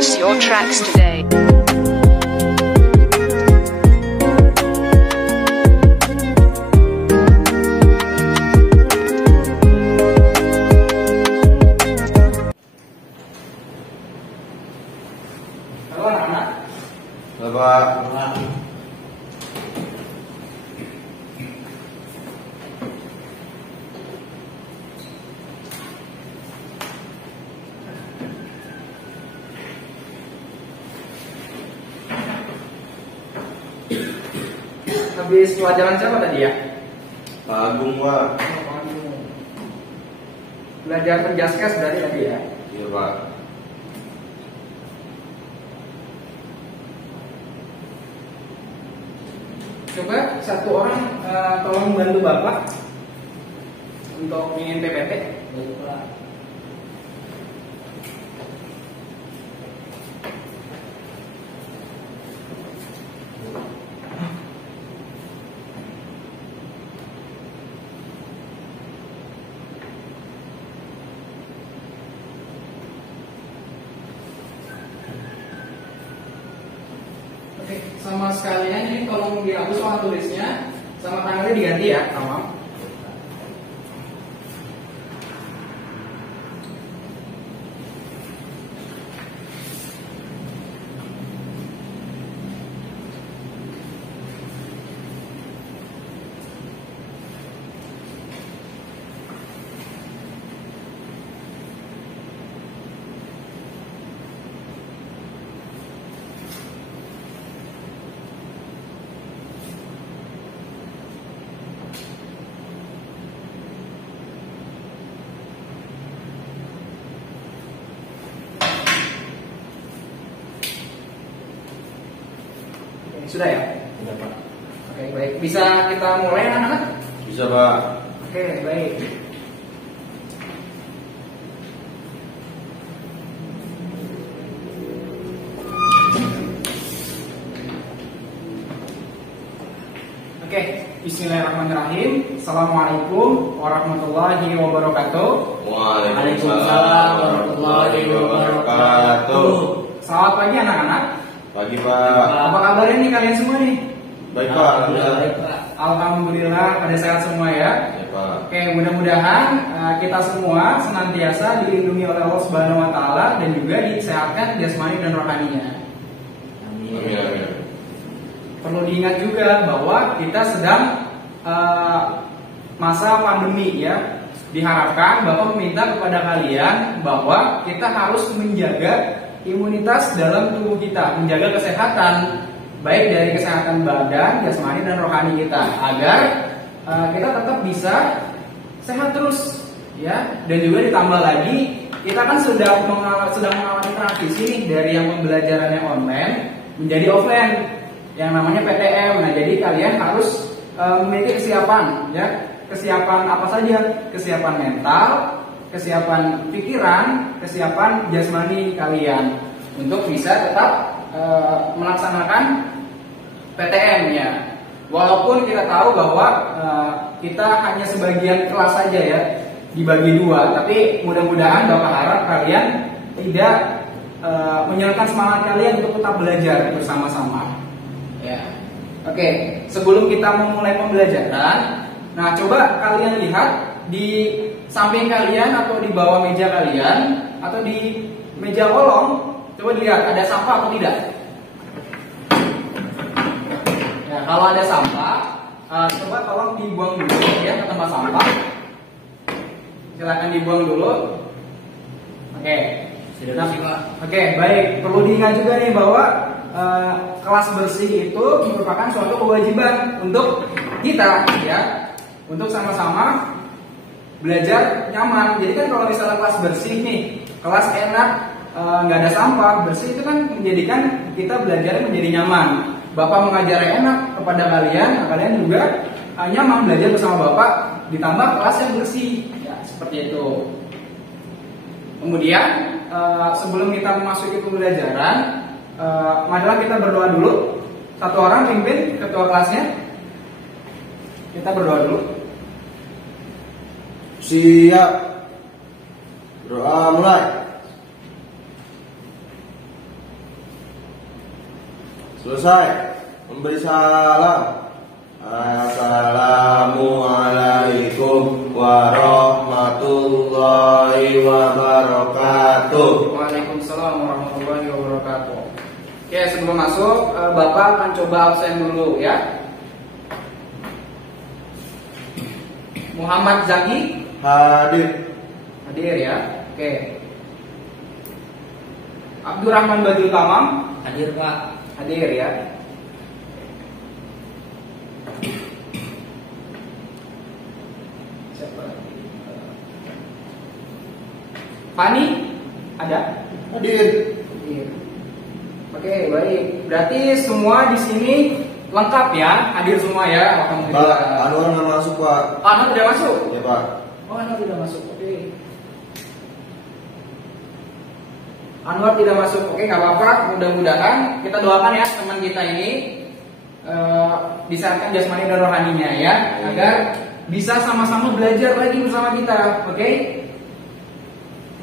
Purchase your tracks today. Halo anak-anak. Halo Pak. Habis pelajaran siapa tadi ya? Pak Agung Pak. Belajar penjaskes dari tadi ya? Iya Pak. Coba satu orang tolong bantu Bapak untuk ingin PPT. Oke, sama sekalian ini tolong dihapus soal tulisnya, sama tanggalnya diganti ya, tolong. Sudah ya? Sudah Pak. Oke, baik. Bisa kita mulai anak-anak? Bisa Pak. Oke, baik. Oke, bismillahirrahmanirrahim. Assalamualaikum warahmatullahi wabarakatuh. Waalaikumsalam warahmatullahi wabarakatuh. Selamat pagi anak-anak. Pagi Pak. Apa kabarnya nih kalian semua nih? Baik Pak. Alhamdulillah pada sehat semua ya. Ya Pak. Oke, mudah-mudahan kita semua senantiasa dilindungi oleh Allah Subhanahu wa taala dan juga disehatkan jasmani dan rohaninya. Amin. Perlu diingat juga bahwa kita sedang masa pandemi ya. Diharapkan Bapak meminta kepada kalian bahwa kita harus menjaga imunitas dalam tubuh kita, menjaga kesehatan baik dari kesehatan badan, jasmani dan rohani kita agar kita tetap bisa sehat terus ya. Dan juga ditambah lagi kita kan sedang mengalami transisi nih dari yang pembelajarannya online menjadi offline yang namanya PTM. Nah, jadi kalian harus memiliki kesiapan ya. Kesiapan apa saja? Kesiapan mental, kesiapan pikiran, kesiapan jasmani kalian untuk bisa tetap melaksanakan PTM ya. Walaupun kita tahu bahwa kita hanya sebagian kelas saja ya, dibagi dua, tapi mudah-mudahan Bapak harap kalian tidak menyerahkan semangat kalian untuk tetap belajar bersama-sama. Ya. Oke, sebelum kita memulai pembelajaran, nah coba kalian lihat di samping kalian atau di bawah meja kalian atau di meja kolong, coba dilihat ada sampah atau tidak. Ya, kalau ada sampah, coba tolong dibuang dulu ya ke tempat sampah. Silakan dibuang dulu. Oke. Oke, baik. Perlu diingat juga nih bahwa kelas bersih itu merupakan suatu kewajiban untuk kita ya, untuk sama-sama belajar nyaman. Jadi kan kalau misalnya kelas bersih nih, kelas enak, nggak ada sampah, bersih itu kan menjadikan kita belajar menjadi nyaman. Bapak mengajar enak kepada kalian, kalian juga nyaman belajar bersama Bapak. Ditambah kelas yang bersih, ya seperti itu. Kemudian sebelum kita memasuki pembelajaran, marilah kita berdoa dulu. Satu orang pimpin ketua kelasnya. Kita berdoa dulu. Siap. Doa mulai. Selesai. Memberi salam. Assalamualaikum warahmatullahi wabarakatuh. Waalaikumsalam warahmatullahi wabarakatuh. Oke, sebelum masuk, Bapak akan coba absen dulu ya. Muhammad Zaki Hadir. hadir ya. Oke. Abdurrahman Badrul Tamam Hadir Pak. hadir ya. Siapa lagi? Fani ada? Hadir. Hadir. Oke, baik. Berarti semua di sini lengkap ya, hadir semua ya. Pak, Alhamdulillah. Anwar nggak masuk Pak. Anwar tidak masuk. Ya Pak. Oh, Anwar tidak masuk. Oke. Anwar tidak masuk. Oke, nggak apa-apa. Mudah-mudahan kita doakan ya teman kita ini disehatkan jasmani dan rohaninya ya, agar bisa sama-sama belajar lagi bersama kita. Oke.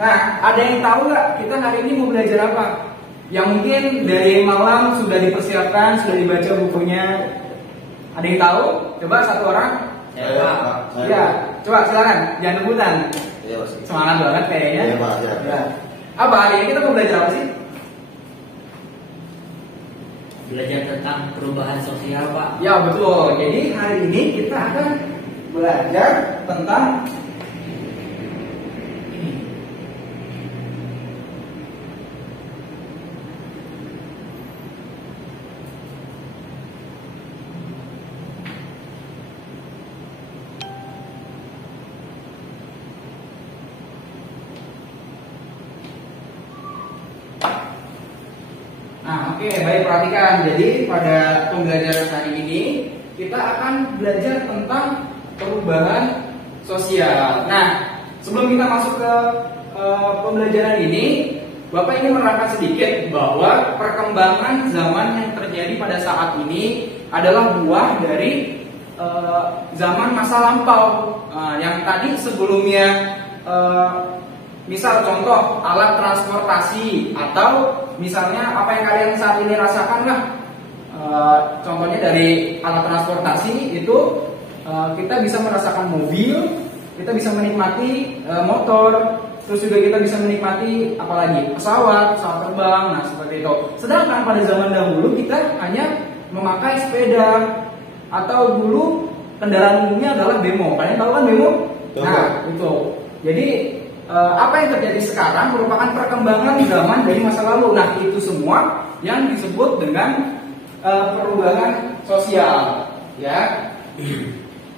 Nah, ada yang tahu nggak kita hari ini mau belajar apa? Yang mungkin dari malam sudah dipersiapkan, sudah dibaca bukunya. Ada yang tahu? Coba satu orang. Saya Pak. Saya. Ya, coba silakan. Jangan rebutan. Iya Pak. Semangat banget kayaknya. Iya Pak. Ya. Ya. Apa hari ini kita mau belajar apa sih? Belajar tentang perubahan sosial Pak. Ya betul. Jadi hari ini kita akan belajar tentang ini. Nah, oke, baik, perhatikan. Jadi pada pembelajaran hari ini kita akan belajar tentang perubahan sosial. Nah, sebelum kita masuk ke pembelajaran ini, Bapak ingin menerangkan sedikit bahwa perkembangan zaman yang terjadi pada saat ini adalah buah dari zaman masa lampau. Yang tadi sebelumnya misal contoh alat transportasi atau misalnya apa yang kalian saat ini rasakan lah, contohnya dari alat transportasi itu kita bisa merasakan mobil, kita bisa menikmati motor, terus juga kita bisa menikmati apalagi pesawat terbang, nah seperti itu. Sedangkan pada zaman dahulu kita hanya memakai sepeda atau dulu kendaraan umumnya adalah bemo. Kalian tahu kan bemo? Nah itu. Jadi apa yang terjadi sekarang merupakan perkembangan zaman dari masa lalu. Nah, itu semua yang disebut dengan perubahan sosial, ya.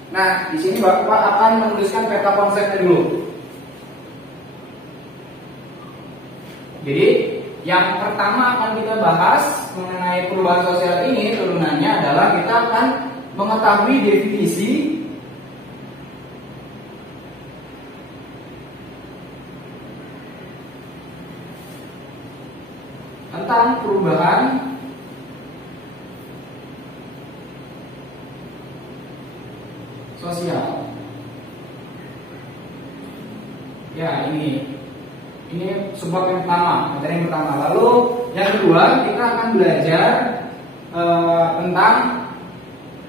Nah, di sini Bapak akan menuliskan peta konsepnya dulu. Jadi, yang pertama akan kita bahas mengenai perubahan sosial ini turunannya adalah kita akan mengetahui definisi tentang perubahan sosial. Ya, ini sebab yang pertama, materi yang pertama. Lalu yang kedua kita akan belajar tentang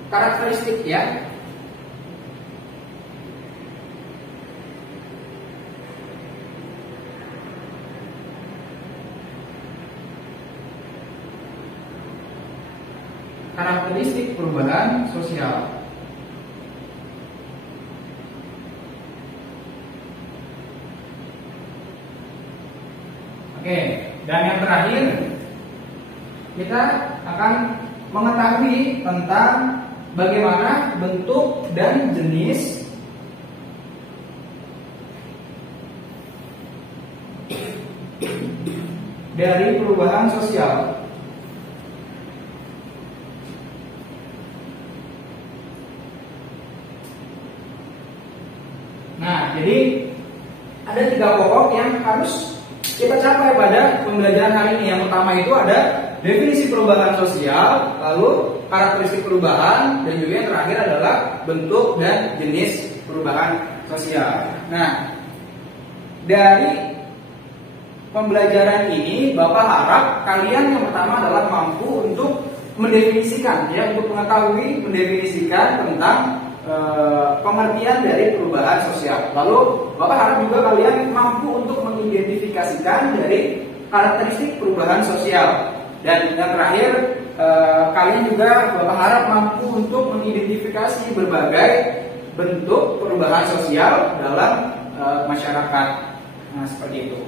karakteristik ya. Karakteristik perubahan sosial. Oke, dan yang terakhir kita akan mengetahui tentang bagaimana bentuk dan jenis dari perubahan sosial. Nah, jadi ada 3 pokok yang harus kita capai pada pembelajaran hari ini. Yang pertama itu ada definisi perubahan sosial, lalu karakteristik perubahan, dan juga yang terakhir adalah bentuk dan jenis perubahan sosial. Nah, dari pembelajaran ini Bapak harap kalian yang pertama adalah mampu untuk mendefinisikan ya, untuk mengetahui mendefinisikan tentang pengertian dari perubahan sosial. Lalu Bapak harap juga kalian mampu untuk mengidentifikasikan dari karakteristik perubahan sosial. Dan yang terakhir, kalian juga Bapak harap mampu untuk mengidentifikasi berbagai bentuk perubahan sosial dalam masyarakat. Nah, seperti itu.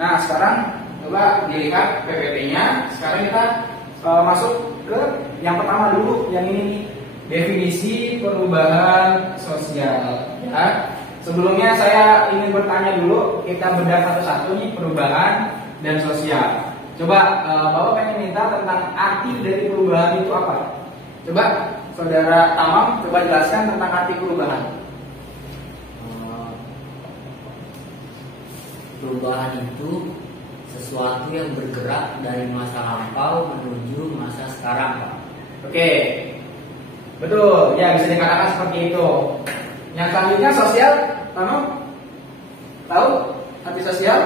Nah, sekarang coba dilihat PPT-nya. Sekarang kita masuk ke yang pertama dulu, yang ini definisi perubahan sosial. Ya. Sebelumnya saya ingin bertanya dulu, kita bedah satu-satu nih perubahan dan sosial. Coba Bapak pengen minta tentang arti dari perubahan itu apa? Coba Saudara Tamam, coba jelaskan tentang arti perubahan. Perubahan itu sesuatu yang bergerak dari masa lampau menuju masa sekarang, Pak. Oke, betul. Ya, bisa dikatakan seperti itu. Yang selanjutnya sosial, Tamam? Tahu arti sosial?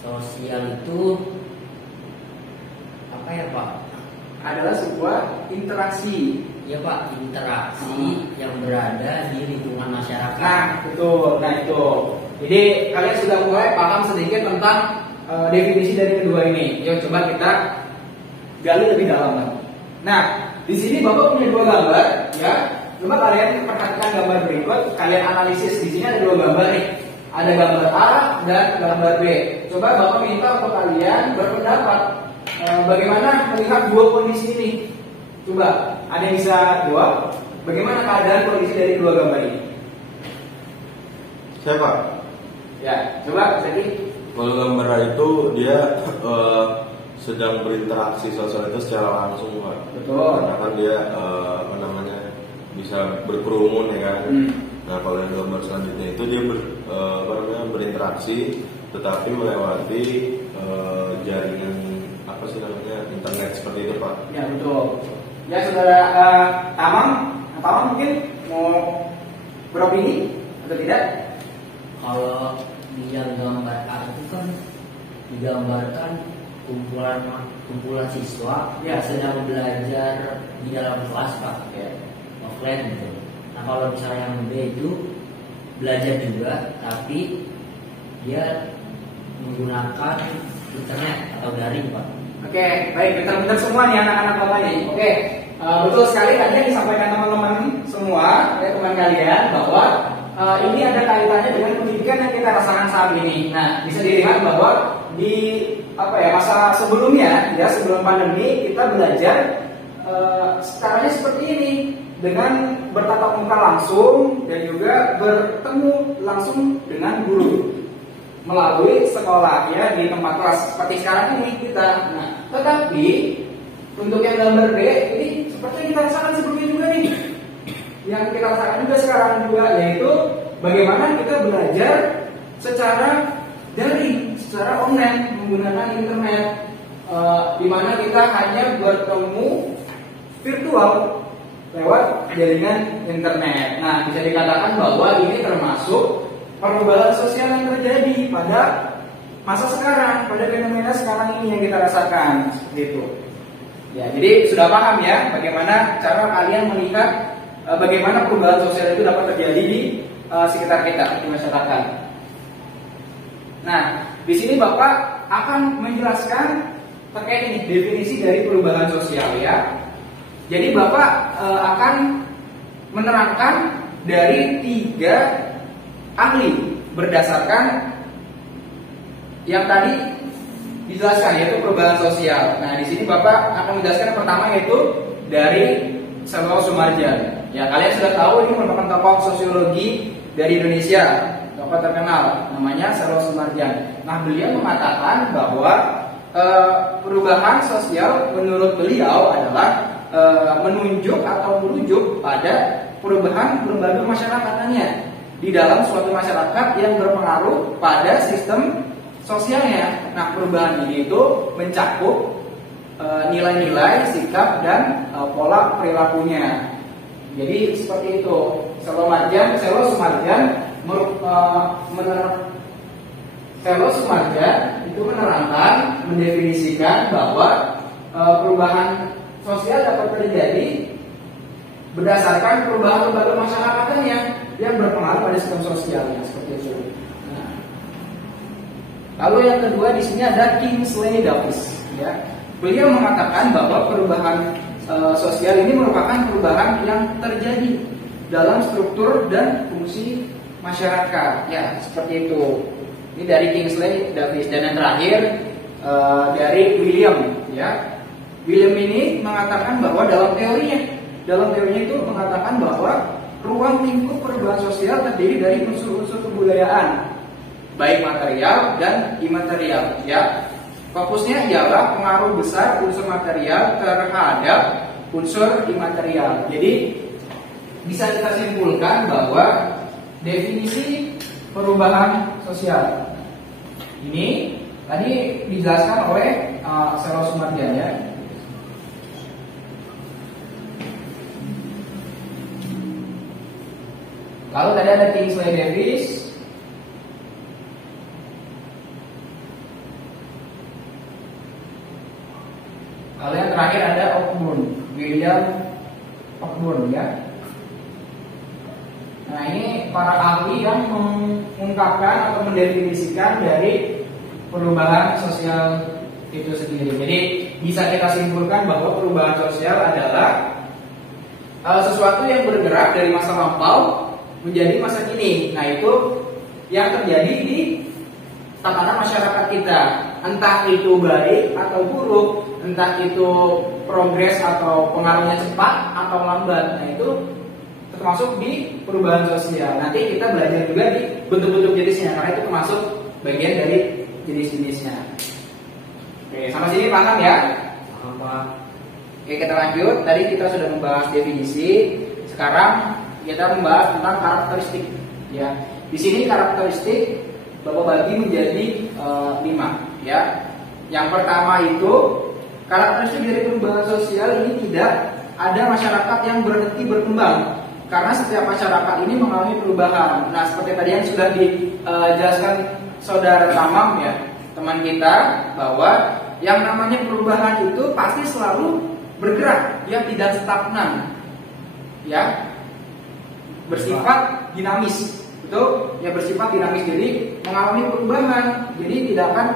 Sosial itu apa ya, Pak? Adalah sebuah interaksi. Ya, Pak, interaksi yang berada di lingkungan masyarakat. Nah, betul. Nah, itu. Jadi kalian sudah mulai paham sedikit tentang definisi dari kedua ini. Yuk coba kita gali lebih dalam. Nah, di sini Bapak punya dua gambar, ya. Coba kalian perhatikan gambar berikut. Kalian analisis, di sini ada dua gambar nih. Ada gambar A dan gambar B. Coba Bapak minta untuk kalian berpendapat bagaimana melihat dua kondisi ini. Coba, ada yang bisa jawab? Bagaimana keadaan kondisi dari dua gambar ini? Saya Pak. Ya, coba jadi. Kalau gambar A itu dia sedang berinteraksi sosial itu secara langsung, Pak. Betul. Karena kan dia bisa berkerumun ya kan. Nah, kalau yang gambar selanjutnya itu dia berinteraksi, tetapi melewati jaringan internet seperti itu, Pak. Ya, betul. Ya, Saudara Tamam mungkin mau beropini atau tidak? Kalau di yang gambar A itu kan digambarkan kumpulan siswa yang sedang belajar di dalam kelas, Pak, offline gitu. Nah, kalau misalnya yang B itu belajar juga, tapi dia menggunakan internet atau daring, Pak. Oke, baik, pintar-pintar semua nih anak-anak Bapak nih. Oke, betul sekali tadi yang disampaikan teman-teman semua, teman kalian, bahwa ini ada kaitannya dengan pendidikan yang kita rasakan saat ini. Nah, bisa dilihat bahwa di masa sebelumnya, ya sebelum pandemi kita belajar caranya seperti ini, dengan bertatap muka langsung dan juga bertemu langsung dengan guru melalui sekolah, ya, di tempat kelas seperti sekarang ini kita. Nah, tetapi untuk yang gambar B ini seperti yang kita rasakan sebelumnya juga nih, yang kita rasakan juga sekarang juga, yaitu bagaimana kita belajar secara daring, secara online menggunakan internet, di mana kita hanya bertemu virtual lewat jaringan internet. Nah, bisa dikatakan bahwa ini termasuk perubahan sosial yang terjadi pada masa sekarang, pada fenomena sekarang ini yang kita rasakan, seperti itu. Ya, jadi sudah paham ya bagaimana cara kalian melihat bagaimana perubahan sosial itu dapat terjadi di sekitar kita, di masyarakat. Nah, di sini Bapak akan menjelaskan terkait ini definisi dari perubahan sosial, ya. Jadi Bapak akan menerangkan dari 3 ahli berdasarkan yang tadi dijelaskan, yaitu perubahan sosial. Nah, di sini Bapak akan menjelaskan yang pertama, yaitu dari Selo Soemardjan. Ya, kalian sudah tahu ini merupakan tokoh sosiologi dari Indonesia, tokoh terkenal, namanya Selo Soemardjan. Nah, beliau mengatakan bahwa perubahan sosial menurut beliau adalah menunjuk atau merujuk pada perubahan lembaga masyarakatannya di dalam suatu masyarakat yang berpengaruh pada sistem sosialnya. Nah, perubahan ini itu mencakup nilai-nilai, sikap, dan pola perilakunya. Jadi seperti itu. Selo Soemardjan Selo Sumarja itu menerangkan, mendefinisikan bahwa perubahan sosial dapat terjadi berdasarkan perubahan lembaga masyarakatnya yang berpengaruh pada sistem sosialnya, seperti itu. Nah, lalu yang kedua di sini ada Kingsley Davis. Ya, beliau mengatakan bahwa perubahan sosial ini merupakan perubahan yang terjadi dalam struktur dan fungsi masyarakat. Ya, seperti itu. Ini dari Kingsley Davis. Dan yang terakhir dari William. Ya, William ini mengatakan bahwa dalam teorinya itu mengatakan bahwa ruang lingkup perubahan sosial terdiri dari unsur-unsur kebudayaan, baik material dan imaterial. Ya, fokusnya ialah pengaruh besar unsur material terhadap unsur imaterial. Jadi bisa kita simpulkan bahwa definisi perubahan sosial ini tadi dijelaskan oleh Selo Sumarja, ya. Lalu tadi ada Kingsley Davis. Lalu yang terakhir ada William Cockburn, ya. Nah, ini para ahli yang mengungkapkan atau mendefinisikan dari perubahan sosial itu sendiri. Jadi bisa kita simpulkan bahwa perubahan sosial adalah sesuatu yang bergerak dari masa lampau menjadi masa kini. Nah, itu yang terjadi di tatanan masyarakat kita, entah itu baik atau buruk, entah itu progres atau pengaruhnya cepat atau lambat. Nah, itu termasuk di perubahan sosial. Nanti kita belajar juga di bentuk-bentuk jenisnya, karena itu termasuk bagian dari jenis-jenisnya. Oke, sampai sini paham ya? Paham, Pak. Oke, kita lanjut. Tadi kita sudah membahas definisi. Sekarang kita membahas tentang karakteristik. Ya, di sini karakteristik Bapak bagi menjadi 5. Ya, yang pertama itu karakteristik dari perubahan sosial ini tidak ada masyarakat yang berhenti berkembang, karena setiap masyarakat ini mengalami perubahan. Nah, seperti tadi yang sudah dijelaskan Saudara Tamam, ya, teman kita, bahwa yang namanya perubahan itu pasti selalu bergerak, ya, tidak stagnan, ya, bersifat dinamis. Itu ya, bersifat dinamis, jadi mengalami perubahan, jadi tidak akan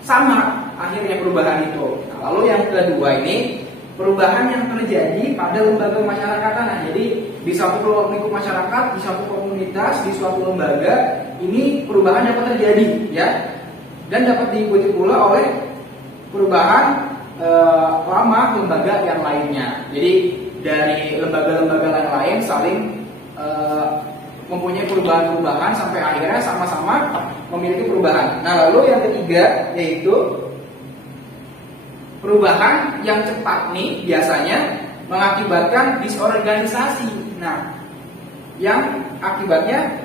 sama akhirnya perubahan itu. Nah, lalu yang kedua ini perubahan yang terjadi pada lembaga masyarakatan. Nah, jadi di suatu lingkup masyarakat, di suatu komunitas, di suatu lembaga, ini perubahan dapat terjadi, ya, dan dapat diikuti pula oleh perubahan lama lembaga yang lainnya. Jadi dari lembaga-lembaga lain saling mempunyai perubahan-perubahan sampai akhirnya sama-sama memiliki perubahan. Nah, lalu yang ketiga yaitu perubahan yang cepat nih biasanya mengakibatkan disorganisasi. Nah, yang akibatnya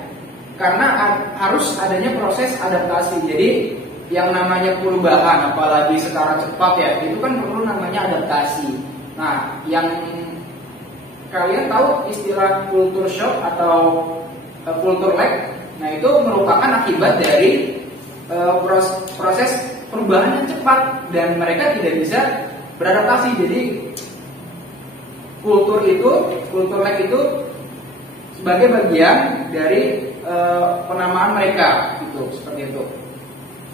karena harus adanya proses adaptasi. Jadi yang namanya perubahan, apalagi secara cepat, ya, itu kan perlu namanya adaptasi. Nah, yang kalian tahu istilah culture shock atau culture lag. Nah, itu merupakan akibat dari proses perubahan yang cepat dan mereka tidak bisa beradaptasi. Jadi culture lag itu sebagai bagian dari penamaan mereka, gitu, seperti itu.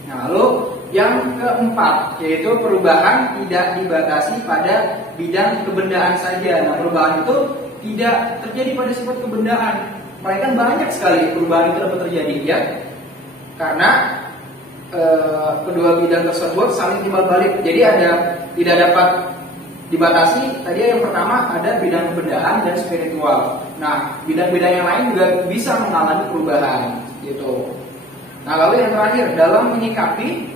Nah, lalu yang keempat yaitu perubahan tidak dibatasi pada bidang kebendaan saja. Nah, perubahan itu tidak terjadi pada sifat kebendaan. Mereka banyak sekali perubahan itu dapat terjadi, ya, karena kedua bidang tersebut saling timbal balik. Jadi tidak dapat dibatasi. Tadi yang pertama ada bidang kebendaan dan spiritual. Nah, bidang-bidang yang lain juga bisa mengalami perubahan, gitu. Nah, lalu yang terakhir dalam menyikapi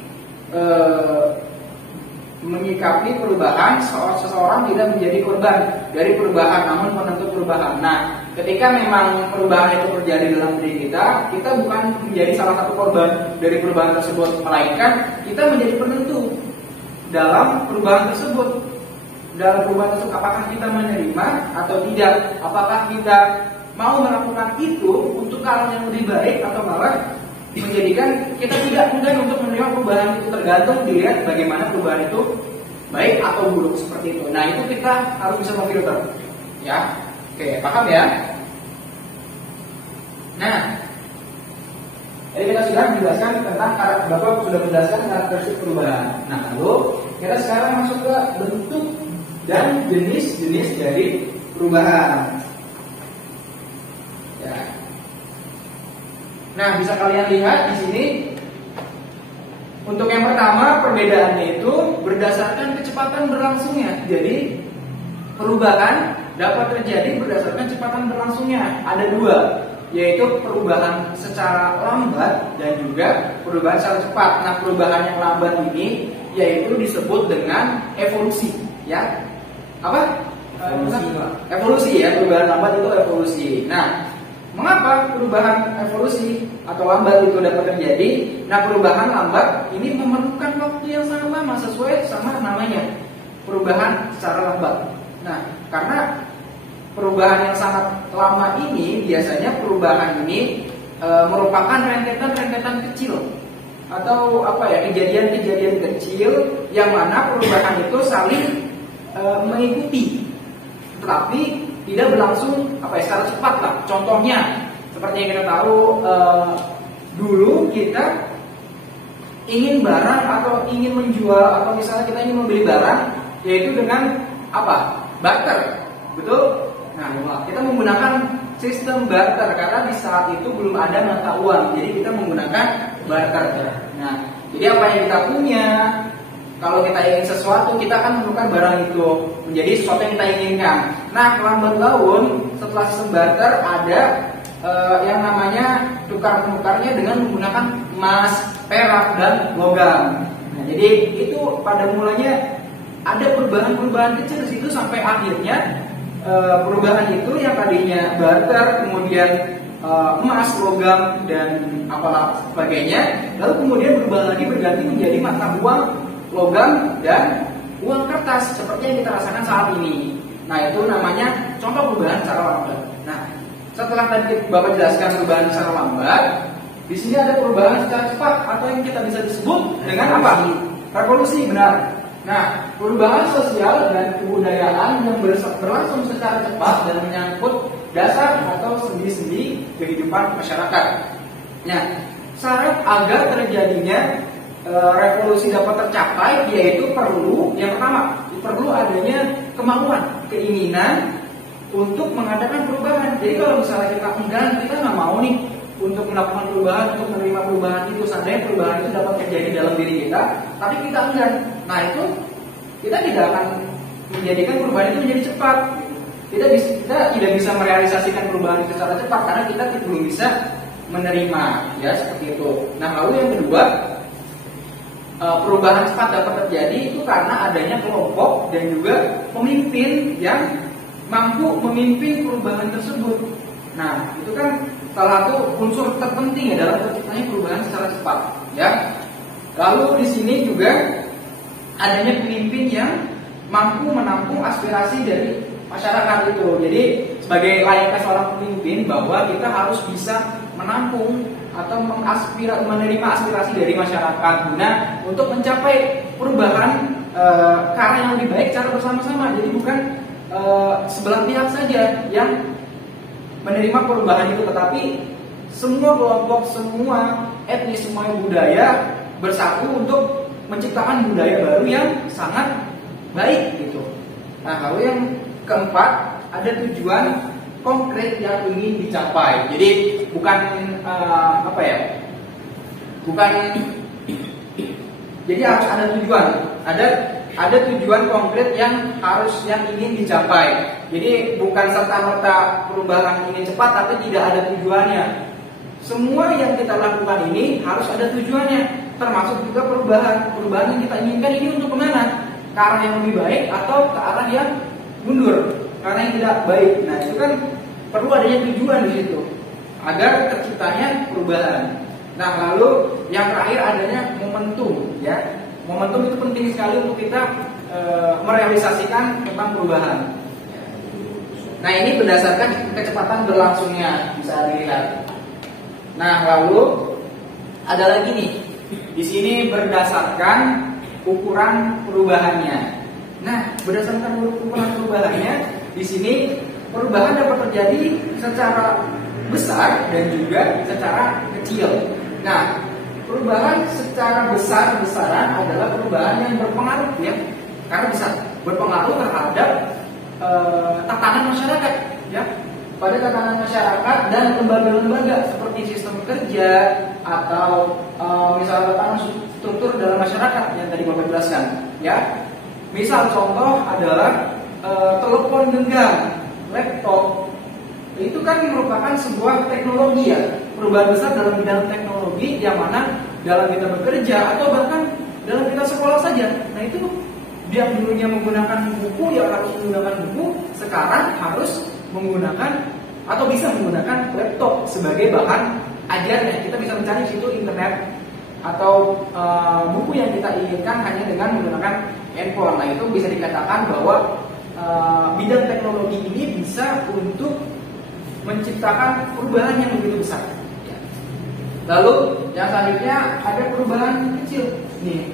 perubahan, seseorang tidak menjadi korban dari perubahan, namun penentu perubahan. Nah, ketika memang perubahan itu terjadi dalam diri kita bukan menjadi salah satu korban dari perubahan tersebut, melainkan kita menjadi penentu dalam perubahan tersebut. Dalam perubahan tersebut, apakah kita menerima atau tidak? Apakah kita mau melakukan itu untuk hal yang lebih baik atau malah menjadikan kita tidak enggan untuk menerima perubahan itu, tergantung dilihat bagaimana perubahan itu baik atau buruk seperti itu. Nah, itu kita harus bisa memfilter. Ya. Oke, paham ya? Nah, jadi kita sudah menjelaskan tentang Bapak sudah menjelaskan karakteristik perubahan. Nah, lalu kita sekarang masuk ke bentuk dan jenis-jenis dari perubahan. Ya. Nah, bisa kalian lihat di sini. Untuk yang pertama, perbedaannya itu berdasarkan kecepatan berlangsungnya. Jadi perubahan dapat terjadi berdasarkan kecepatan berlangsungnya. Ada dua, yaitu perubahan secara lambat dan juga perubahan secara cepat. Nah, perubahan yang lambat ini yaitu disebut dengan evolusi, ya. Apa? Evolusi ya, perubahan lambat itu evolusi. Nah, mengapa perubahan evolusi atau lambat itu dapat terjadi? Nah, perubahan lambat ini memerlukan waktu yang sangat lama sesuai sama namanya, perubahan secara lambat. Nah, karena perubahan yang sangat lama ini biasanya perubahan ini merupakan rentetan-rentetan kecil atau apa ya, kejadian-kejadian kecil yang mana perubahan itu saling mengikuti, tetapi tidak berlangsung secara cepat lah. Contohnya seperti yang kita tahu, dulu kita ingin barang atau ingin menjual atau misalnya kita ingin membeli barang, yaitu dengan apa? Barter, betul? Nah, kita menggunakan sistem barter karena di saat itu belum ada mata uang, jadi kita menggunakan barter. Nah, jadi apa yang kita punya, kalau kita ingin sesuatu, kita akan menukar barang itu menjadi sesuatu yang kita inginkan. Nah, lambat laun setelah sistem barter ada yang namanya tukar-menukarnya dengan menggunakan emas, perak, dan logam. Nah, jadi itu pada mulanya ada perubahan-perubahan kecil di situ sampai akhirnya perubahan itu yang tadinya barter, kemudian emas, logam, dan apalah sebagainya, lalu kemudian berubah lagi berganti menjadi mata uang, logam, dan uang kertas seperti yang kita rasakan saat ini. Nah, itu namanya contoh perubahan secara lambat. Nah, setelah tadi Bapak jelaskan perubahan secara lambat, di sini ada perubahan secara cepat atau yang kita bisa disebut dengan apa? Revolusi, benar. Nah, perubahan sosial dan kebudayaan yang berlangsung secara cepat dan menyangkut dasar atau sendi-sendi kehidupan masyarakat. Nah, syarat agar terjadinya revolusi dapat tercapai yaitu perlu, yang pertama, perlu adanya kemauan, keinginan untuk mengadakan perubahan. Jadi kalau misalnya kita enggan, kita nggak mau nih untuk melakukan perubahan, untuk menerima perubahan itu, seandainya perubahan itu dapat terjadi dalam diri kita, tapi kita enggan. Nah, itu kita tidak akan menjadikan perubahan itu menjadi cepat. Kita tidak bisa merealisasikan perubahan itu secara cepat karena kita belum bisa menerima, ya seperti itu. Nah, lalu yang kedua, perubahan cepat dapat terjadi itu karena adanya kelompok dan juga pemimpin yang mampu memimpin perubahan tersebut. Nah, itu kan salah satu unsur terpenting ya dalam terciptanya perubahan secara cepat, ya. Lalu di sini juga adanya pemimpin yang mampu menampung aspirasi dari masyarakat itu. Jadi sebagai layaknya seorang pemimpin bahwa kita harus bisa menampung atau menerima aspirasi dari masyarakat guna untuk mencapai perubahan ke arah yang lebih baik secara bersama-sama. Jadi bukan sebelah pihak saja yang menerima perubahan itu, tetapi semua kelompok, semua etnis, semua budaya bersatu untuk menciptakan budaya baru yang sangat baik gitu. Nah, lalu yang keempat, ada tujuan konkret yang ingin dicapai. Jadi bukan jadi harus ada tujuan. Ada tujuan konkret yang ingin dicapai. Jadi bukan serta-merta perubahan ini cepat tapi tidak ada tujuannya. Semua yang kita lakukan ini harus ada tujuannya, termasuk juga perubahan yang kita inginkan ini untuk kemana? Ke arah yang lebih baik atau ke arah yang mundur, ke arah yang tidak baik. Nah, itu kan perlu adanya tujuan di situ agar terciptanya perubahan. Nah, lalu yang terakhir adanya momentum, ya. Momentum itu penting sekali untuk kita merealisasikan tentang perubahan. Nah, ini berdasarkan kecepatan berlangsungnya bisa dilihat. Nah, lalu ada lagi nih. Di sini berdasarkan ukuran perubahannya. Nah, berdasarkan ukuran perubahannya, di sini perubahan dapat terjadi secara besar dan juga secara kecil. Nah, perubahan secara besar-besaran adalah perubahan yang berpengaruh ya, karena bisa berpengaruh terhadap tatanan masyarakat ya, pada tatanan masyarakat dan lembaga-lembaga seperti sistem kerja atau misalnya tatanan struktur dalam masyarakat yang tadi Bapak jelaskan ya. Misal contoh adalah telepon genggam, laptop, itu kan merupakan sebuah teknologi ya, perubahan besar dalam bidang teknologi yang mana dalam kita bekerja atau bahkan dalam kita sekolah saja. Nah itu dia dulunya menggunakan buku, ya harus menggunakan buku, sekarang harus menggunakan atau bisa menggunakan laptop sebagai bahan ajarnya. Kita bisa mencari situ internet atau buku yang kita inginkan hanya dengan menggunakan handphone. Nah itu bisa dikatakan bahwa bidang teknologi ini bisa untuk menciptakan perubahan yang begitu besar. Lalu yang selanjutnya ada perubahan kecil. Nih,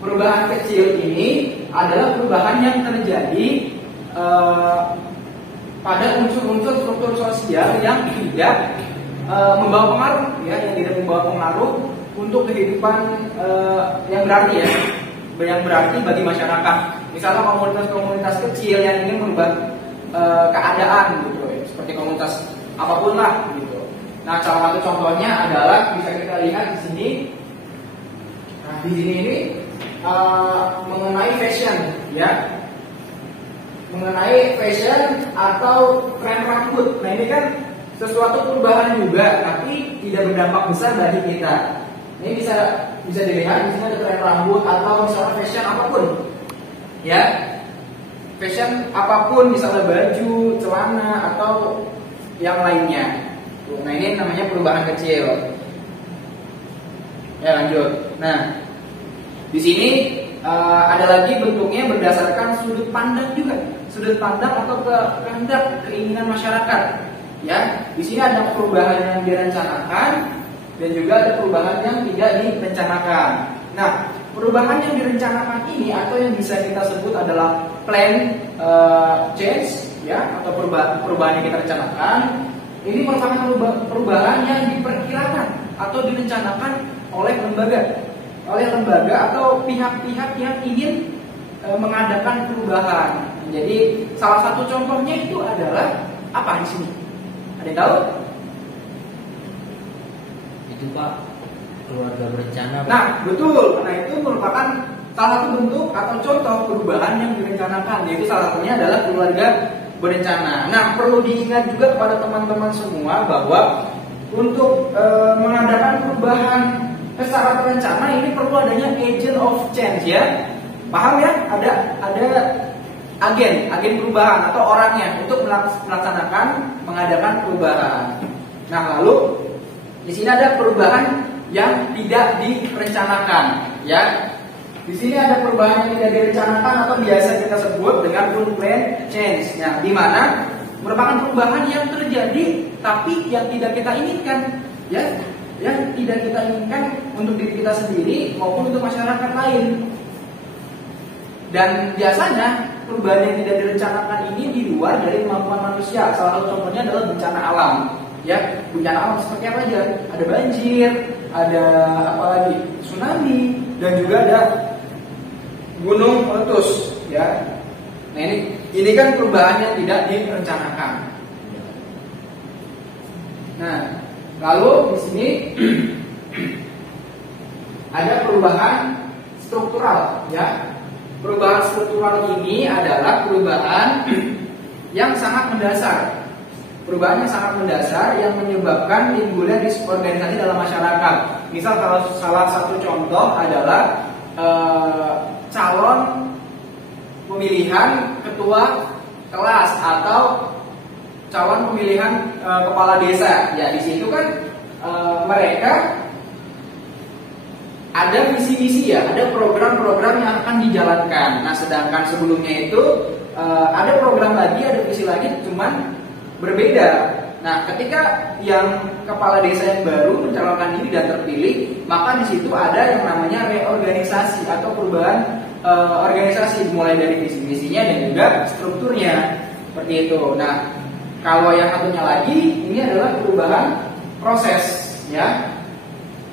perubahan kecil ini adalah perubahan yang terjadi pada unsur-unsur struktur sosial yang tidak membawa pengaruh, ya, yang tidak membawa pengaruh untuk kehidupan yang berarti ya, yang berarti bagi masyarakat. Misalnya komunitas-komunitas kecil yang ingin merubah keadaan gitu, seperti komunitas apapun lah gitu. Nah, salah satu contohnya adalah bisa kita lihat di sini. Nah, di sini ini mengenai fashion, ya, mengenai fashion atau tren rambut. Nah, ini kan sesuatu perubahan juga, tapi tidak berdampak besar bagi kita. Ini bisa dilihat di sini ada tren rambut atau misalnya fashion apapun, ya, fashion apapun, misalnya baju, celana atau yang lainnya. Nah, ini namanya perubahan kecil. Ya, lanjut. Nah, di sini ada lagi bentuknya berdasarkan sudut pandang juga, sudut pandang atau kehendak keinginan masyarakat. Ya, di sini ada perubahan yang direncanakan dan juga ada perubahan yang tidak direncanakan. Nah, perubahan yang direncanakan ini atau yang bisa kita sebut adalah plan change, ya, atau perubahan yang kita rencanakan. Ini merupakan perubahan yang diperkirakan atau direncanakan oleh lembaga atau pihak-pihak yang ingin mengadakan perubahan. Jadi salah satu contohnya itu adalah apa di sini? Ada yang tahu? Itu Pak, keluarga berencana Pak. Nah, betul. Nah, itu merupakan salah satu bentuk atau contoh perubahan yang direncanakan, yaitu salah satunya adalah keluarga berencana. Nah, perlu diingat juga kepada teman-teman semua bahwa untuk mengadakan perubahan secara terencana ini perlu adanya agent of change, ya. Paham ya? Ada agen perubahan atau orangnya untuk mengadakan perubahan. Nah, lalu di sini ada perubahan yang tidak direncanakan, ya. Di sini ada perubahan yang tidak direncanakan atau biasa kita sebut dengan unplanned change. Nah, di mana merupakan perubahan yang terjadi tapi yang tidak kita inginkan, ya, yang tidak kita inginkan untuk diri kita sendiri maupun untuk masyarakat lain. Dan biasanya perubahan yang tidak direncanakan ini di luar dari kemampuan manusia. Salah satu contohnya adalah bencana alam. Ya, bencana alam seperti apa aja? Ada banjir, ada apa lagi? Tsunami, dan juga ada gunung meletus, ya. Nah, ini kan perubahan yang tidak direncanakan. Nah, lalu di sini ada perubahan struktural, ya. Perubahan struktural ini adalah perubahan yang sangat mendasar. Perubahan yang sangat mendasar yang menyebabkan timbulnya disorganisasi dalam masyarakat. Misal kalau salah satu contoh adalah calon pemilihan ketua kelas atau calon pemilihan kepala desa. Ya, di situ kan mereka ada visi-visi, ya, ada program-program yang akan dijalankan. Nah, sedangkan sebelumnya itu ada program lagi, ada visi lagi, cuman berbeda. Nah, ketika yang kepala desa yang baru mencalonkan diri dan terpilih, maka di situ ada yang namanya reorganisasi atau perubahan organisasi, mulai dari visi misinya dan juga strukturnya, seperti itu. Nah, kalau yang satunya lagi, ini adalah perubahan proses, ya.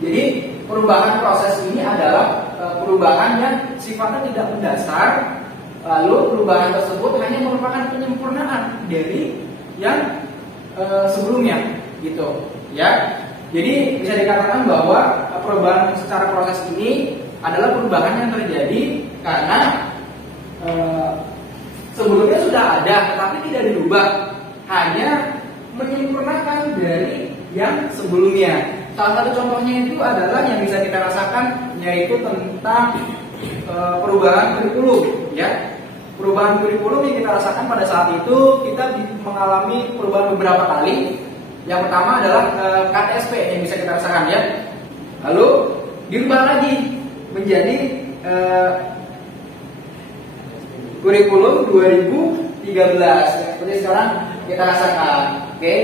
Jadi perubahan proses ini adalah perubahan yang sifatnya tidak mendasar, lalu perubahan tersebut hanya merupakan penyempurnaan dari yang sebelumnya, gitu, ya. Jadi bisa dikatakan bahwa perubahan secara proses ini adalah perubahan yang terjadi karena sebelumnya sudah ada, tetapi tidak dirubah, hanya menyempurnakan dari yang sebelumnya. Salah satu contohnya itu adalah yang bisa kita rasakan, yaitu tentang perubahan kurikulum, ya. Perubahan kurikulum yang kita rasakan pada saat itu, kita mengalami perubahan beberapa kali. Yang pertama adalah KTSP yang bisa kita rasakan, ya. Lalu dirubah lagi menjadi kurikulum 2013 yang seperti sekarang kita rasakan, oke?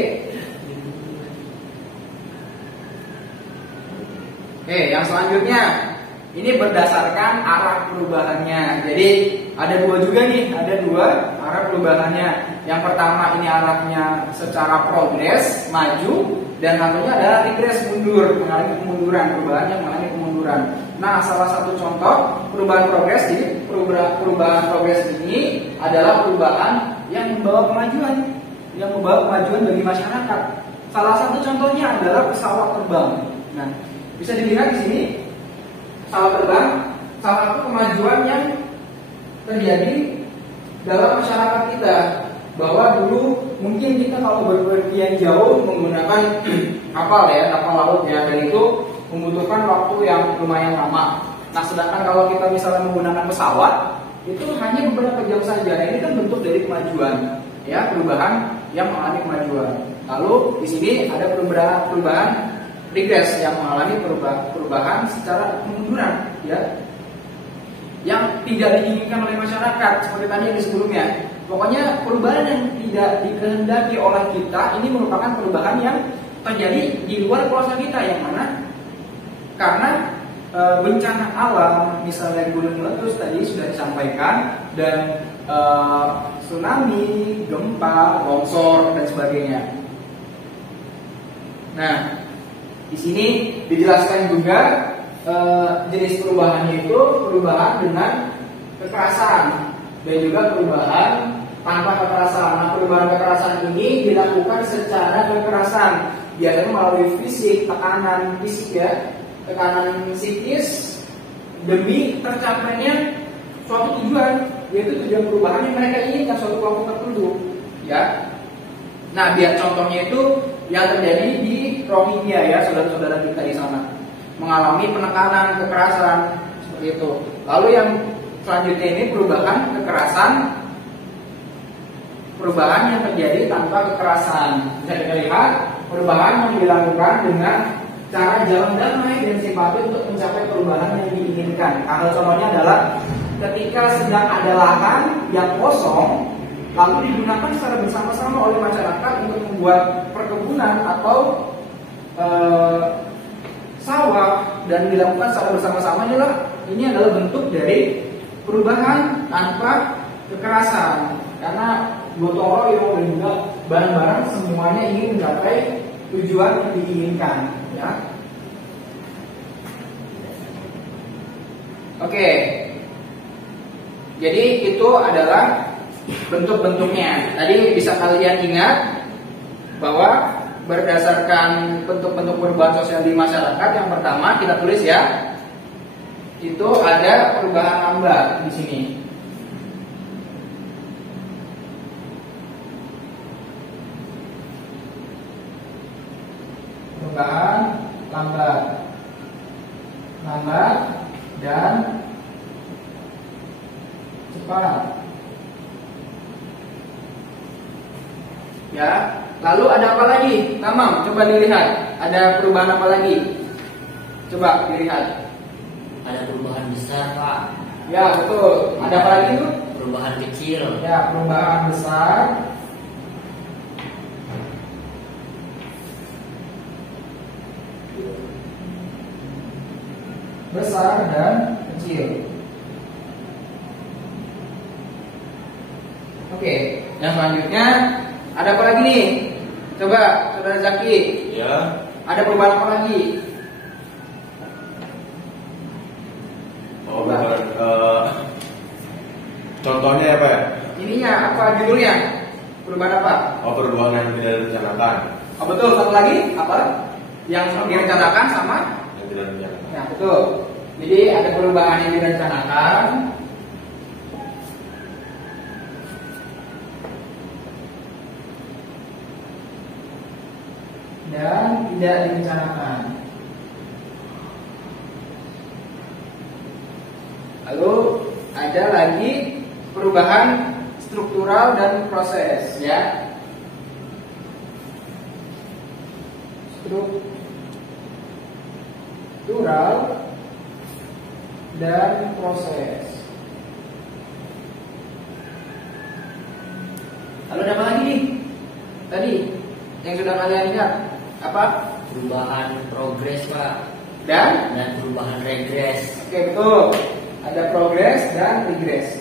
Oke, yang selanjutnya ini berdasarkan arah perubahannya. Jadi ada dua juga nih, ada dua arah perubahannya. Yang pertama ini arahnya secara progres maju, dan satunya adalah regres mundur, mengalami kemunduran, perubahan yang mengalami kemunduran. Nah, salah satu contoh perubahan progres, jadi perubahan progres ini adalah perubahan yang membawa kemajuan bagi masyarakat. Salah satu contohnya adalah pesawat terbang. Nah, bisa dilihat di sini pesawat terbang, salah satu kemajuan yang terjadi dalam masyarakat kita, bahwa dulu mungkin kita kalau berpergian jauh menggunakan kapal laut ya, dan itu membutuhkan waktu yang lumayan lama. Nah, sedangkan kalau kita misalnya menggunakan pesawat, itu hanya beberapa jam saja. Nah, ini kan bentuk dari kemajuan, ya, perubahan yang mengalami kemajuan. Lalu di sini ada perubahan regres yang mengalami perubahan secara kemunduran, ya, yang tidak diinginkan oleh masyarakat seperti tadi yang sebelumnya. Pokoknya perubahan yang tidak dikehendaki oleh kita ini merupakan perubahan yang terjadi di luar kuasa kita, yang mana karena bencana alam, misalnya gunung meletus tadi sudah disampaikan, dan tsunami, gempa, longsor dan sebagainya. Nah, di sini dijelaskan juga jenis perubahannya itu perubahan dengan kekerasan dan juga perubahan tanpa kekerasan. Nah, perubahan kekerasan ini dilakukan secara kekerasan, biasanya melalui fisik, tekanan fisik, ya, tekanan psikis demi tercapainya suatu tujuan, yaitu tujuan perubahan yang mereka inginkan, suatu kelompok tertentu, ya. Nah, biar contohnya itu yang terjadi di Rohingya, ya, saudara-saudara kita di sana mengalami penekanan, kekerasan seperti itu. Lalu yang selanjutnya ini perubahan kekerasan, perubahan yang terjadi tanpa kekerasan. Bisa kita lihat perubahan yang dilakukan dengan cara jalan damai dan simpati untuk mencapai perubahan yang diinginkan. Hal contohnya adalah ketika sedang ada lahan yang kosong, lalu digunakan secara bersama-sama oleh masyarakat untuk membuat perkebunan atau sawah, dan dilakukan secara bersama-sama. Ini adalah bentuk dari perubahan tanpa kekerasan, karena gotong royong dan juga barang-barang semuanya ingin mencapai tujuan yang diinginkan, ya. Oke, jadi itu adalah bentuk-bentuknya. Tadi bisa kalian ingat bahwa berdasarkan bentuk-bentuk perubahan sosial di masyarakat, yang pertama kita tulis, ya, itu ada perubahan lambat di sini. Perubahan lambat dan cepat, ya. Lalu ada apa lagi? Tamam, coba dilihat. Ada perubahan apa lagi? Coba dilihat. Ada perubahan besar, Pak. Ya, betul. Ada apa lagi tuh? Perubahan kecil. Ya, perubahan besar besar dan kecil. Oke, yang selanjutnya ada apa lagi nih? Coba Saudara Zaki. Ya. Ada perubahan apa lagi? Oh, bukan. Contohnya apa ya? Ininya apa judulnya? Perubahan apa? Oh, perubahan yang tidak direncanakan. Oh betul, satu lagi apa? Yang direncanakan sama? Yang tidak direncanakan. Ya betul. Jadi ada perubahan yang direncanakan, dan tidak direncanakan. Lalu ada lagi perubahan struktural dan proses, ya. Struktural dan proses. Lalu ada apa lagi nih? Tadi yang sudah kalian lihat apa? Perubahan progres Pak Dan dan perubahan regres. oke betul. Ada progres dan regres.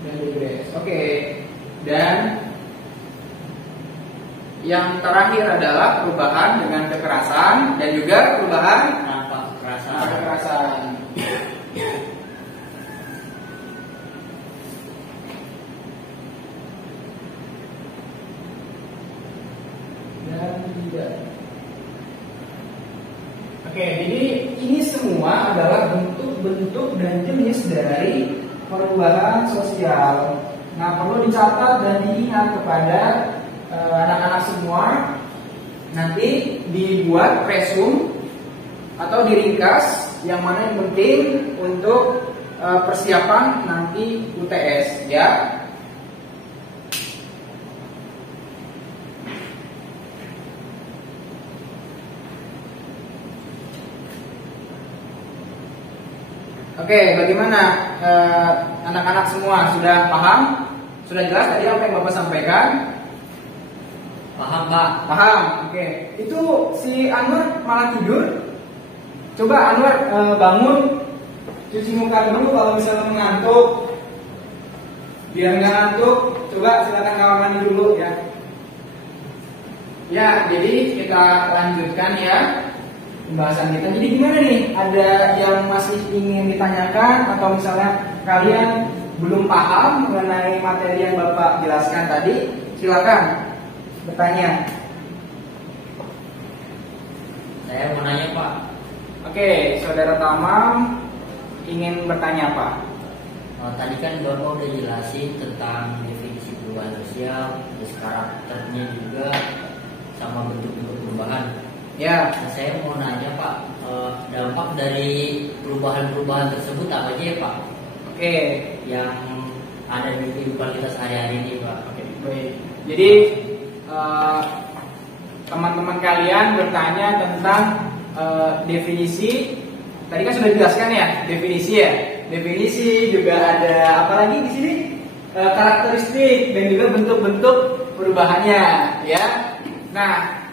Dan regres. Oke. Dan yang terakhir adalah perubahan dengan kekerasan dan juga perubahan Tanpa kekerasan. tanpa kekerasan. Dan tidak. Oke, jadi ini semua adalah bentuk-bentuk dan jenis dari perubahan sosial. Nah, perlu dicatat dan diingat kepada anak-anak semua. Nanti dibuat resume atau diringkas yang mana yang penting untuk persiapan nanti UTS, ya. Oke, bagaimana anak-anak semua sudah paham? Sudah jelas tadi apa yang Bapak sampaikan? Paham Pak? Paham. Oke. Itu si Anwar malah tidur. Coba Anwar bangun, cuci muka dulu kalau misalnya mengantuk. Biar nggak ngantuk, coba silakan kamar mandi dulu ya. Ya, jadi kita lanjutkan ya pembahasan kita. Jadi gimana nih? Ada yang masih ingin ditanyakan atau misalnya kalian belum paham mengenai materi yang Bapak jelaskan tadi? Silakan bertanya. Saya mau nanya Pak. Oke, Saudara Tamam ingin bertanya apa? Tadi kan Bapak udah jelasin tentang definisi perubahan sosial, terus karakternya juga, sama bentuk-bentuk perubahan. Ya, Nah, saya mau nanya Pak, dampak dari perubahan-perubahan tersebut apa aja ya Pak? oke. Yang ada di kehidupan kita sehari-hari ini Pak. Oke, baik. Jadi teman-teman kalian bertanya tentang definisi. Tadi kan sudah dijelaskan ya, definisi ya. Definisi juga ada apa lagi di sini? Karakteristik dan juga bentuk-bentuk perubahannya, ya. Nah,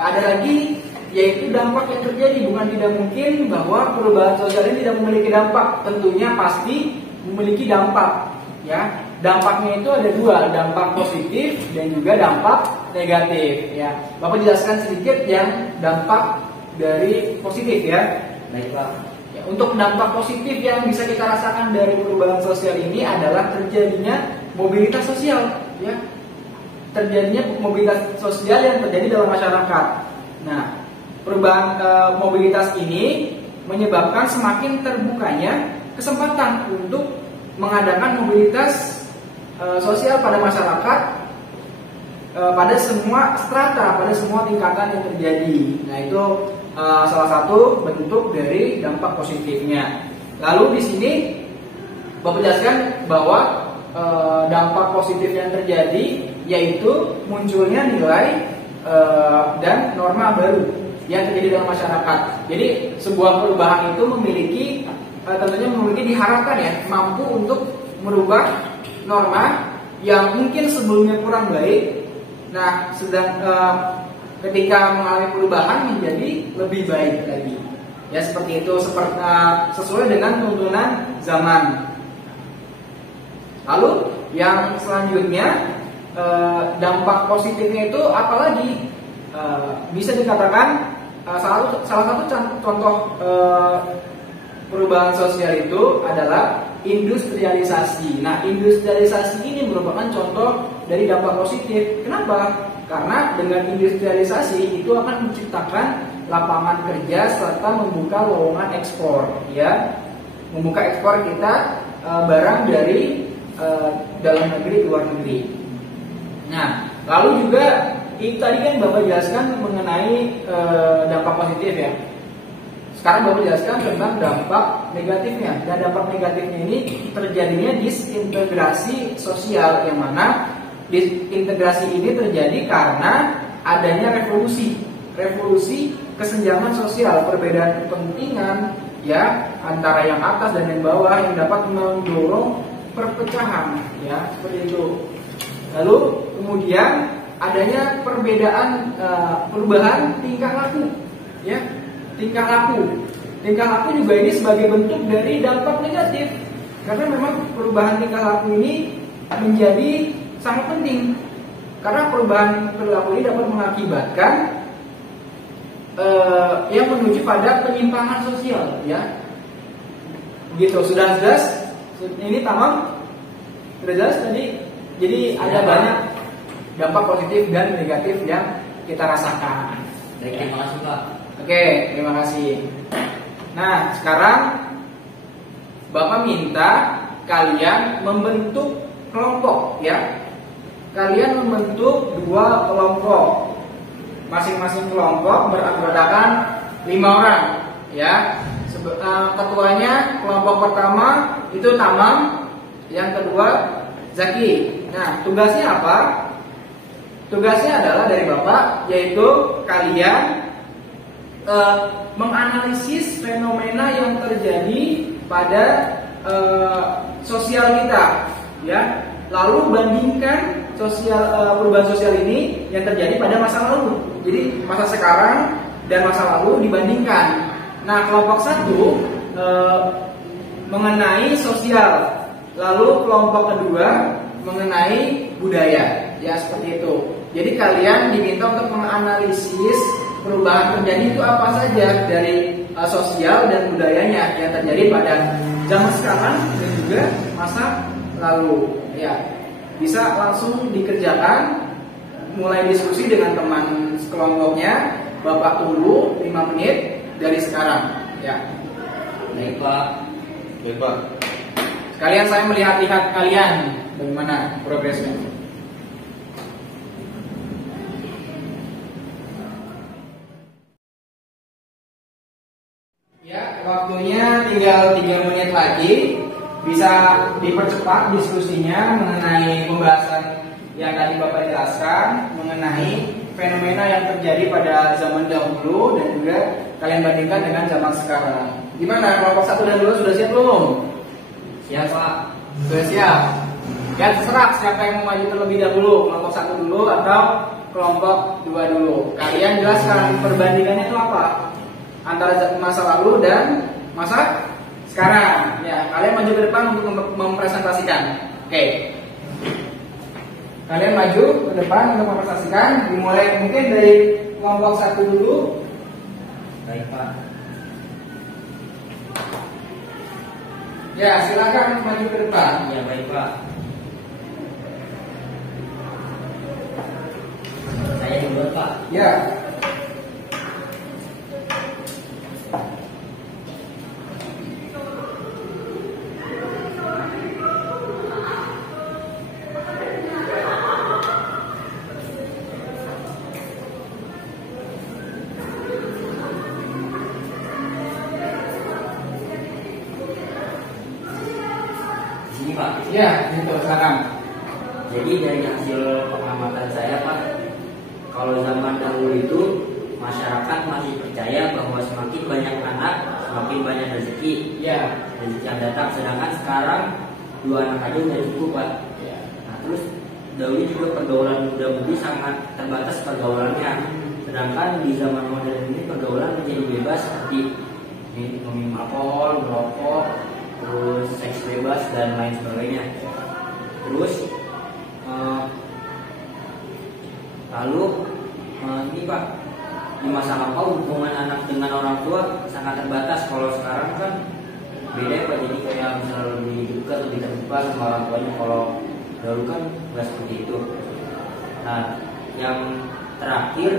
ada lagi yaitu dampak yang terjadi. Bukan tidak mungkin bahwa perubahan sosial ini tidak memiliki dampak. Tentunya pasti memiliki dampak, ya. Dampaknya itu ada dua, dampak positif dan juga dampak negatif, ya. Bapak jelaskan sedikit yang dampak dari positif, ya. Baik Pak. Ya, untuk dampak positif yang bisa kita rasakan dari perubahan sosial ini adalah terjadinya mobilitas sosial, ya. Terjadinya mobilitas sosial yang terjadi dalam masyarakat. Nah, perubahan mobilitas ini menyebabkan semakin terbukanya kesempatan untuk mengadakan mobilitas sosial pada masyarakat, pada semua strata, pada semua tingkatan yang terjadi. Nah, itu salah satu bentuk dari dampak positifnya. Lalu di sini Bapak jelaskan bahwa dampak positif yang terjadi yaitu munculnya nilai dan norma baru yang terjadi dalam masyarakat. Jadi sebuah perubahan itu memiliki tentunya diharapkan ya mampu untuk merubah norma yang mungkin sebelumnya kurang baik. Nah, ketika mengalami perubahan menjadi lebih baik lagi. Ya seperti itu, sesuai dengan tuntunan zaman. Lalu yang selanjutnya, dampak positifnya itu apalagi? Bisa dikatakan salah satu contoh perubahan sosial itu adalah industrialisasi. Nah, industrialisasi ini merupakan contoh dari dampak positif. Kenapa? Karena dengan industrialisasi itu akan menciptakan lapangan kerja serta membuka lowongan ekspor, ya, membuka ekspor kita barang dari dalam negeri ke luar negeri. Nah, lalu juga tadi kan Bapak jelaskan mengenai dampak positif ya. Sekarang Bapak jelaskan tentang dampak negatifnya. Dan dampak negatifnya ini terjadinya disintegrasi sosial, yang mana disintegrasi ini terjadi karena adanya revolusi kesenjangan sosial, perbedaan kepentingan ya antara yang atas dan yang bawah yang dapat mendorong perpecahan, ya seperti itu. Lalu kemudian adanya perubahan tingkah laku, ya tingkah laku juga ini sebagai bentuk dari dampak negatif, karena memang perubahan tingkah laku ini menjadi sangat penting, karena perubahan perilaku ini dapat mengakibatkan yang menuju pada penyimpangan sosial, ya gitu. Sudah jelas ini tamam, sudah jelas tadi. Jadi ada banyak dampak positif dan negatif yang kita rasakan. Baik, terima kasih Pak. Oke, terima kasih. Nah, sekarang Bapak minta kalian membentuk kelompok, ya. Kalian membentuk 2 kelompok. Masing-masing kelompok beranggotakan 5 orang, ya. Ketuanya kelompok pertama itu Tamam, yang kedua Zaki. Nah, tugasnya apa? Tugasnya adalah dari Bapak, yaitu kalian menganalisis fenomena yang terjadi pada sosial kita, ya. Lalu bandingkan perubahan sosial ini yang terjadi pada masa lalu. Jadi masa sekarang dan masa lalu dibandingkan. Nah, kelompok 1 mengenai sosial, lalu kelompok kedua mengenai budaya, ya seperti itu. Jadi kalian diminta untuk menganalisis perubahan terjadi itu apa saja dari sosial dan budayanya yang terjadi pada zaman sekarang dan juga masa lalu. Ya, bisa langsung dikerjakan, mulai diskusi dengan teman sekelompoknya. Bapak tunggu 5 menit dari sekarang, ya. Baik Pak. Baik Pak. Sekalian saya melihat-lihat kalian bagaimana progresnya. Ya, waktunya tinggal 3 menit lagi. Bisa dipercepat diskusinya mengenai pembahasan yang tadi Bapak jelaskan, mengenai fenomena yang terjadi pada zaman dahulu dan juga kalian bandingkan dengan zaman sekarang. Gimana, kelompok 1 dan 2 sudah siap belum? Siap Pak. Sudah siap. Ya terserah siapa yang mau maju terlebih dahulu, kelompok 1 dulu atau kelompok 2 dulu. Kalian jelaskan perbandingannya itu apa antara masa lalu dan masa sekarang. Ya, kalian maju ke depan untuk mempresentasikan. Oke. Kalian maju ke depan untuk mempresentasikan. Dimulai mungkin dari kelompok 1 dulu. Baik Pak. Ya, silakan maju ke depan. Ya baik Pak. Saya duluan Pak. Ya. Sini Pak. Ya, itu silakan. Jadi dari hasil pengamatan saya Pak, kalau zaman dahulu itu masyarakat masih percaya bahwa semakin banyak anak, semakin banyak rezeki, Ya. rezeki yang datang. Sedangkan sekarang 2 anak aja udah cukup Pak. Ya. Nah terus dahulu juga pergaulan muda-mudi sangat terbatas pergaulannya. Sedangkan di zaman modern ini pergaulan menjadi bebas seperti minum alkohol, merokok, terus seks bebas dan lain sebagainya. Terus lalu ini Pak, di masa lampau hubungan anak dengan orang tua sangat terbatas. Kalau sekarang kan beda ya Pak, jadi kayak misalnya lebih dekat, lebih terbuka sama orang tuanya. Kalau dahulu kan nggak seperti itu. Nah yang terakhir,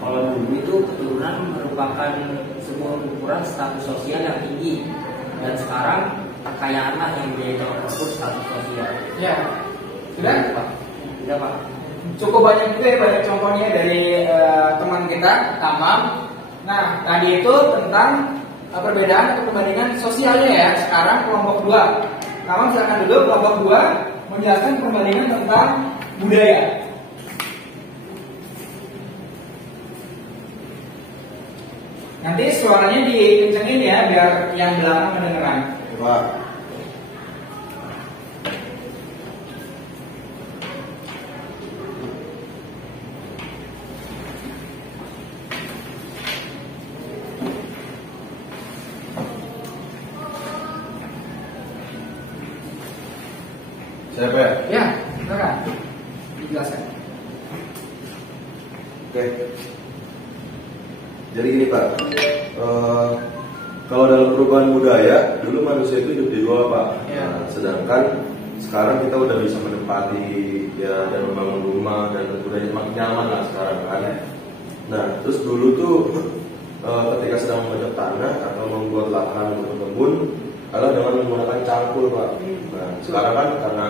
kalau dulu itu keturunan merupakan sebuah ukuran status sosial yang tinggi, dan sekarang kekayaanlah yang menjadi tolak ukur status sosial. Ya, sudah Pak? Sudah Pak. Cukup banyak juga ya, banyak contohnya dari teman kita, Tamam. Nah, tadi itu tentang perbedaan atau perbandingan sosialnya ya. Sekarang kelompok 2. Tamam, silakan dulu kelompok 2 menjelaskan perbandingan tentang budaya. Nanti suaranya dikencengin ya, biar yang belakang mendengarkan. Pak. Siapa ya? Ya, silakan dijelaskan. Oke. Jadi gini Pak, kalau dalam perubahan budaya, dulu manusia itu hidup di gua Pak. Ya. Nah, sedangkan sekarang kita udah bisa menempati ya dan membangun rumah dan udah makin nyaman lah sekarang kan. Nah, terus dulu tuh ketika sedang memecah tanah atau membuat lahan untuk berkebun, adalah dengan menggunakan cangkul Pak. Nah, sekarang kan karena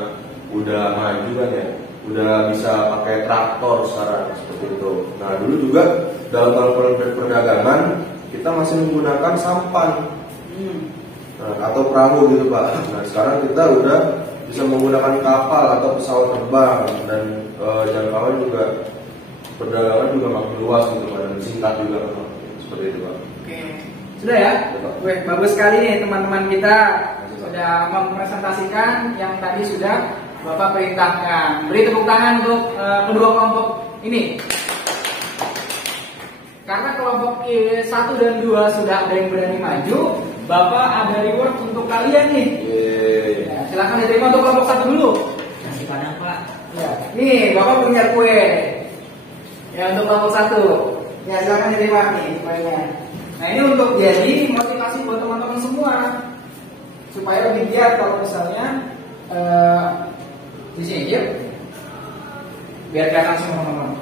udah maju kan ya, udah bisa pakai traktor sekarang seperti itu. Nah, dulu juga dalam hal perdagangan kita masih menggunakan sampan atau perahu gitu Pak. Nah, sekarang kita udah bisa menggunakan kapal atau pesawat terbang, dan jangkauan juga perdagangan juga makin luas gitu Pak, dan singkat juga Pak. Seperti itu Pak. Oke. Sudah ya? Wih, bagus sekali nih teman-teman kita sudah mempresentasikan yang tadi sudah Bapak perintahkan. Beri tepuk tangan untuk kedua kelompok ini. Karena kelompok 1 dan 2 sudah ada yang berani maju, Bapak ada reward untuk kalian nih. Ya, silakan diterima untuk kelompok 1 dulu. Nasi padang Pak. Ya, nih Bapak punya kue. Ya, untuk kelompok 1. Ya, silakan diterima nih kuenya. Nah, ini untuk jadi motivasi buat teman-teman semua, supaya lebih giat kalau misalnya di sini ya, biar kelihatan semua teman-teman.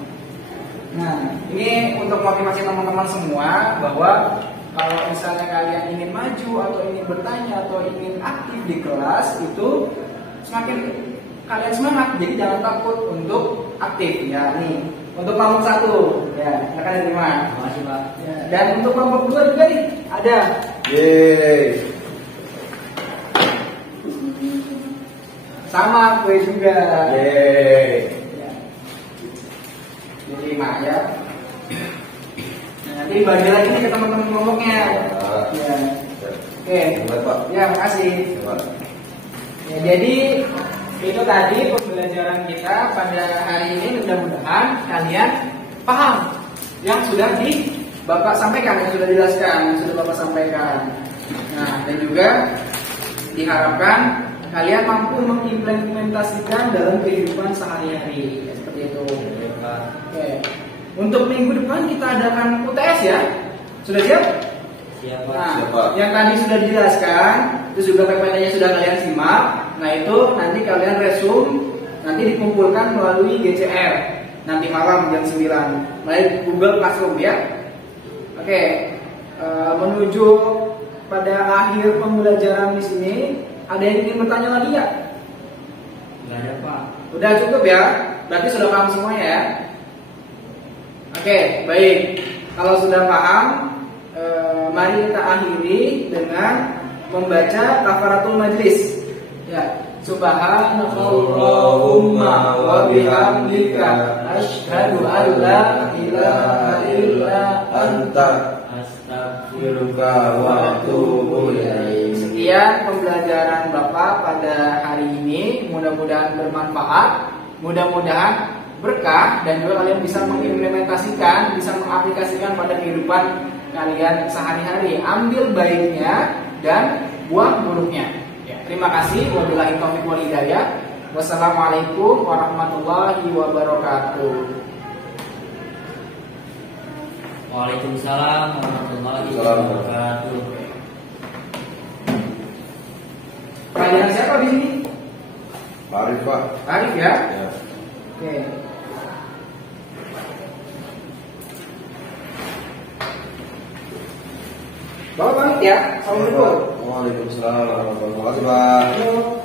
Nah, ini untuk motivasi teman-teman semua bahwa kalau misalnya kalian ingin maju atau ingin bertanya atau ingin aktif di kelas itu, semakin kalian semangat, jadi jangan takut untuk aktif ya. Nih untuk kelompok 1 ya, silakan diterima. Terima kasih Pak. Ya, dan untuk kelompok 2 juga nih ada. Yeay. Sama kue juga. Yeay. Ya. Diterima ya. Nah, nanti bagi lagi nih ke teman-teman kelompoknya. Ya. Oke. Terima Pak. Ya, makasih. Ya, jadi itu tadi pembelajaran kita pada hari ini. Mudah-mudahan kalian paham yang sudah Bapak sampaikan, yang sudah dijelaskan, yang sudah Bapak sampaikan. Nah, dan juga diharapkan kalian mampu mengimplementasikan dalam kehidupan sehari-hari. Seperti itu. Oke. Untuk minggu depan kita adakan UTS ya. Sudah siap? Siap Pak. Nah, Siap, Pak. yang tadi sudah dijelaskan, terus juga PPT-nya sudah kalian simak. Nah, itu nanti kalian resume, nanti dikumpulkan melalui GCR. Nanti malam jam 9 melalui Google Classroom ya. Oke. Menuju pada akhir pembelajaran di sini, ada yang ingin bertanya lagi ya? Nggak ada Pak. Udah cukup ya? Berarti sudah paham semuanya ya? Oke, baik. Kalau sudah paham, mari kita akhiri dengan membaca kafaratul majlis. Ya, Subhanallahumma wa bihamdika asyhadu an la ilaha illa anta Astagfirullah astaghfiruka wa atubu ilaik. sekian pembelajaran Bapak pada hari ini. Mudah-mudahan bermanfaat, mudah-mudahan berkah, dan juga kalian bisa mengimplementasikan, bisa mengaplikasikan pada kehidupan kalian sehari-hari. Ambil baiknya dan buang buruknya. Ya, terima kasih. Wabillahi taufiq wal hidayah. Wassalamualaikum warahmatullahi wabarakatuh. Waalaikumsalam warahmatullahi wabarakatuh. Pelajaran siapa di sini? Arif, Pak. Arif ya? Ya. Oke. Bapak pamit ya. Assalamualaikum. Waalaikumsalam warahmatullahi wabarakatuh. Halo.